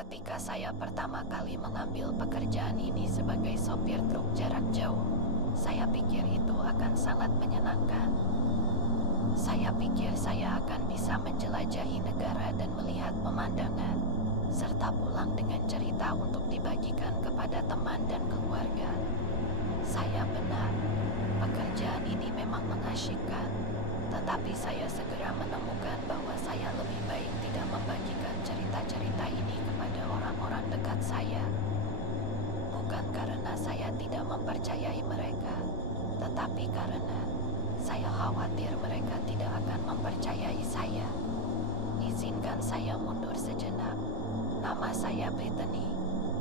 Ketika saya pertama kali mengambil pekerjaan ini sebagai sopir truk jarak jauh, saya pikir itu akan sangat menyenangkan. Saya pikir saya akan bisa menjelajahi negara dan melihat pemandangan, serta pulang dengan cerita untuk dibagikan kepada teman dan keluarga. Saya benar, pekerjaan ini memang mengasyikkan, tetapi saya segera menemukan bahwa saya lebih baik tidak membagikan cerita-cerita ini kepada orang-orang dekat saya. Bukan karena saya tidak mempercayai mereka, tetapi karena saya khawatir mereka tidak akan mempercayai saya. Izinkan saya mundur sejenak. Nama saya Bethany.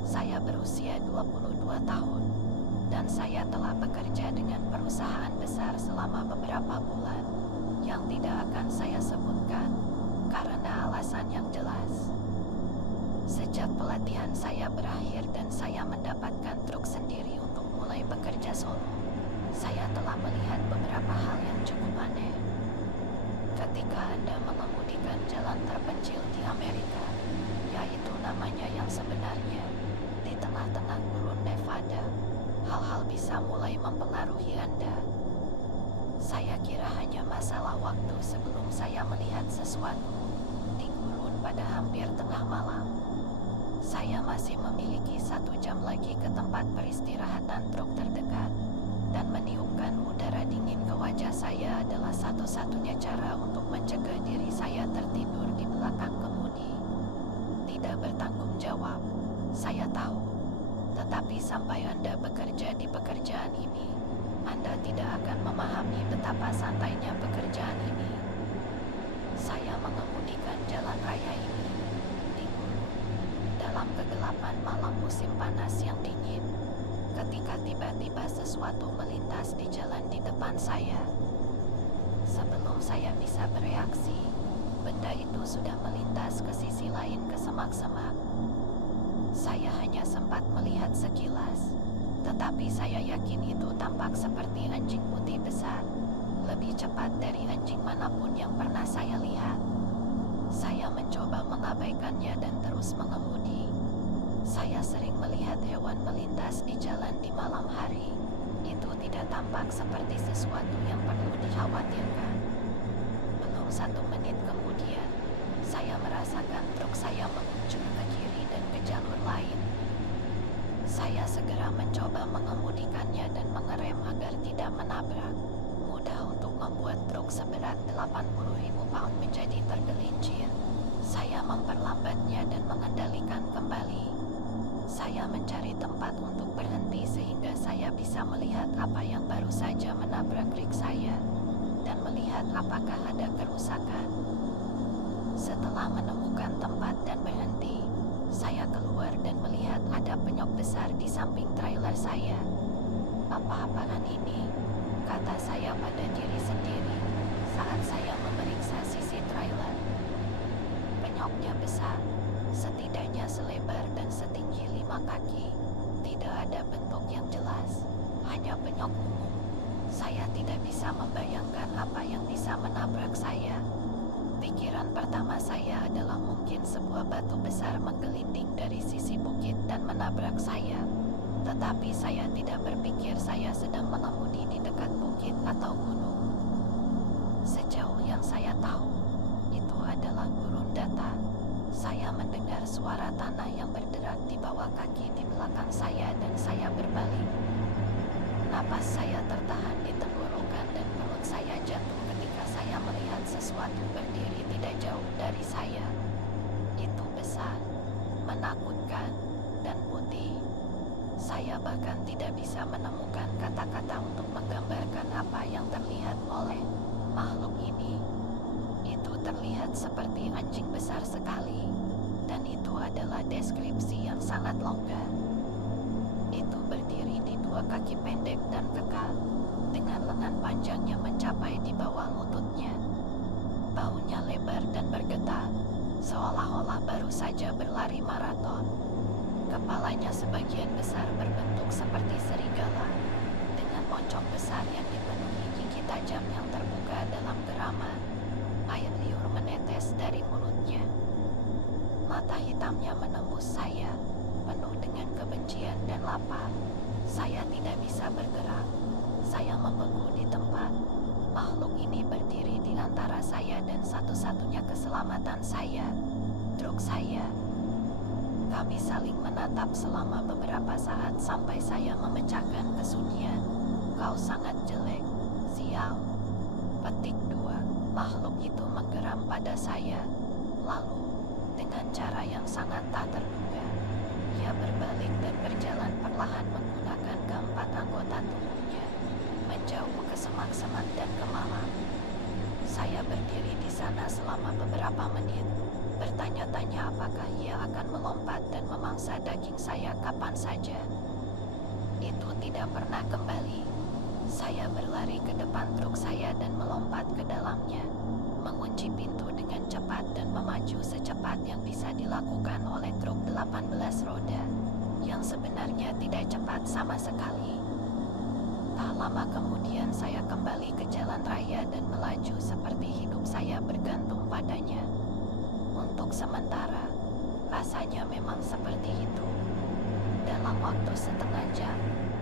Saya berusia 22 tahun. Dan saya telah bekerja dengan perusahaan besar selama beberapa bulan yang tidak akan saya sebutkan karena alasan yang jelas. Sejak pelatihan saya berakhir dan saya mendapatkan truk sendiri untuk mulai bekerja solo, saya telah melihat beberapa hal yang cukup aneh. Ketika Anda mengemudikan jalan terpencil di Amerika, yaitu namanya yang sebenarnya, di tengah-tengah gurun Nevada, hal-hal bisa mulai mempengaruhi Anda. Saya kira hanya masalah waktu sebelum saya melihat sesuatu di gurun pada hampir tengah malam. Saya masih memiliki 1 jam lagi ke tempat peristirahatan truk terdekat, dan meniupkan udara dingin ke wajah saya adalah satu-satunya cara untuk mencegah diri saya tertidur di belakang kemudi. Tidak bertanggung jawab, saya tahu. Tetapi sampai Anda bekerja di pekerjaan ini, Anda tidak akan memahami betapa santainya pekerjaan ini. Saya mengemudikan jalan raya ini di gurun, dalam kegelapan malam musim panas yang dingin, ketika tiba-tiba sesuatu melintas di jalan di depan saya. Sebelum saya bisa bereaksi, benda itu sudah melintas ke sisi lain ke semak-semak. Saya hanya sempat melihat sekilas, tetapi saya yakin itu tampak seperti anjing putih besar, lebih cepat dari anjing manapun yang pernah saya lihat. Saya mencoba mengabaikannya dan terus mengemudi. Saya sering melihat hewan melintas di jalan di malam hari. Itu tidak tampak seperti sesuatu yang perlu dikhawatirkan. Belum 1 menit kemudian, saya merasakan truk saya meluncur ke kiri dan ke jalur lain. Saya segera mencoba mengemudikannya dan mengerem agar tidak menabrak. Mudah untuk membuat truk seberat 80.000 pound menjadi tergelincir. Saya memperlambatnya dan mengendalikan kembali. Saya mencari tempat untuk berhenti sehingga saya bisa melihat apa yang baru saja menabrak rig saya dan melihat apakah ada kerusakan. Setelah menemukan tempat dan berhenti, saya keluar dan melihat ada penyok besar di samping trailer saya. Apa-apaan ini? Kata saya pada diri sendiri saat saya memeriksa sisi trailer. Penyoknya besar, setidaknya selebar dan setinggi 5 kaki. Tidak ada bentuk yang jelas, hanya penyok umum. Saya tidak bisa membayangkan apa yang bisa menabrak saya. Pikiran pertama saya adalah mungkin sebuah batu besar menggelinding dari sisi bukit dan menabrak saya. Tetapi saya tidak berpikir saya sedang mengemudi di dekat bukit atau gunung. Sejauh yang saya tahu, itu adalah gurun datar. Saya mendengar suara tanah yang berderak di bawah kaki di belakang saya dan saya berbalik. Napas saya tertahan di tenggorokan dan perut saya jatuh ketika saya melihat sesuatu berdiri tidak jauh dari saya. Itu besar, menakutkan, dan putih. Saya bahkan tidak bisa menemukan kata-kata untuk menggambarkan apa yang terlihat oleh makhluk ini. Itu terlihat seperti anjing besar sekali, dan itu adalah deskripsi yang sangat longgar. Itu berdiri di 2 kaki pendek dan kekar, dengan lengan panjangnya mencapai di bawah lututnya. Baunya lebar dan bergetar, seolah-olah baru saja berlari maraton. Kepalanya sebagian besar berbentuk seperti serigala, dengan moncong besar yang dipenuhi gigi tajam yang terbuka dalam geraman. Air liur menetes dari mulutnya. Mata hitamnya menembus saya, penuh dengan kebencian dan lapar. Saya tidak bisa bergerak. Saya membeku di tempat. Makhluk ini berdiri di antara saya dan satu-satunya keselamatan saya, truk saya. Kami saling menatap selama beberapa saat sampai saya memecahkan kesunyian. Kau sangat jelek, sial. Petik 2. Makhluk itu menggeram pada saya. Lalu, dengan cara yang sangat tak terduga, ia berbalik dan berjalan perlahan menggunakan keempat anggota tubuhnya, menjauh ke semak-semak dan ke malam. Saya berdiri di sana selama beberapa menit, bertanya-tanya apakah ia akan melompat dan memangsa daging saya kapan saja. Itu tidak pernah kembali. Saya berlari ke depan truk saya dan melompat ke dalamnya, mengunci pintu dengan cepat dan memaju secepat yang bisa dilakukan oleh truk 18 roda, yang sebenarnya tidak cepat sama sekali. Tak lama kemudian saya kembali ke jalan raya dan melaju seperti hidup saya bergantung padanya. Untuk sementara, rasanya memang seperti itu. Dalam waktu setengah jam,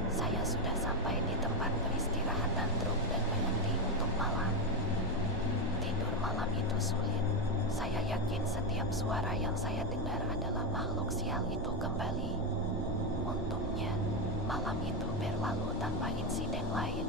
saya sudah sampai di tempat peristirahatan truk dan berhenti untuk malam. Tidur malam itu sulit. Saya yakin setiap suara yang saya dengar adalah makhluk sial itu kembali. Untungnya, malam itu berlalu tanpa insiden lain.